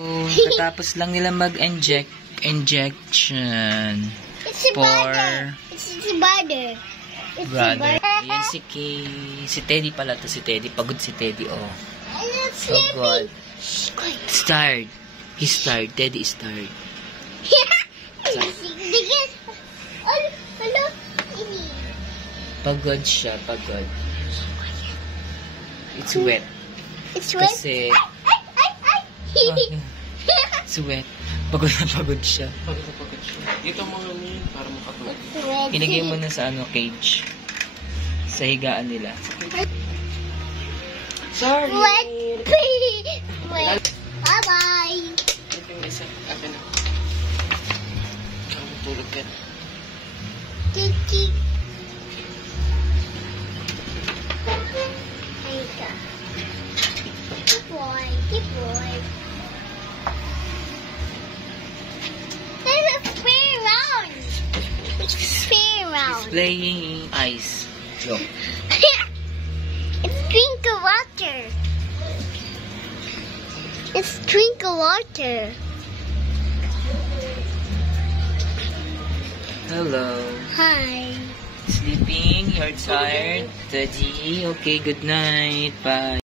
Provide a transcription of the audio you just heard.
Katapos lang nila injection It's a for brother. It's a brother. It's brother. a brother. Ayan si Kay. Si Teddy pala to, si Teddy. Pagod si Teddy, oh. I'm not Pagod. sleeping. Shh, quiet. He's tired. He's tired. Teddy is tired. Hello. Pagod siya, pagod. It's wet. It's wet. Kasi, Ay. it's wet. Pagod na pagod siya. Dito mo nga niya para makatulog. It's wet. Ilagay mo na sa cage. Sa higaan nila. Sorry! Wet. Wet. Bye-bye. Ito yung isa. Akin na. Ang tulog yan. Kiki. There you go. Good boy. Good boy. There's a spin around. Spin around. Playing ice. Go. It's drink of water. It's drink of water. Hello. Hi. Sleeping? You're tired? Teddy? Okay, good night. Bye.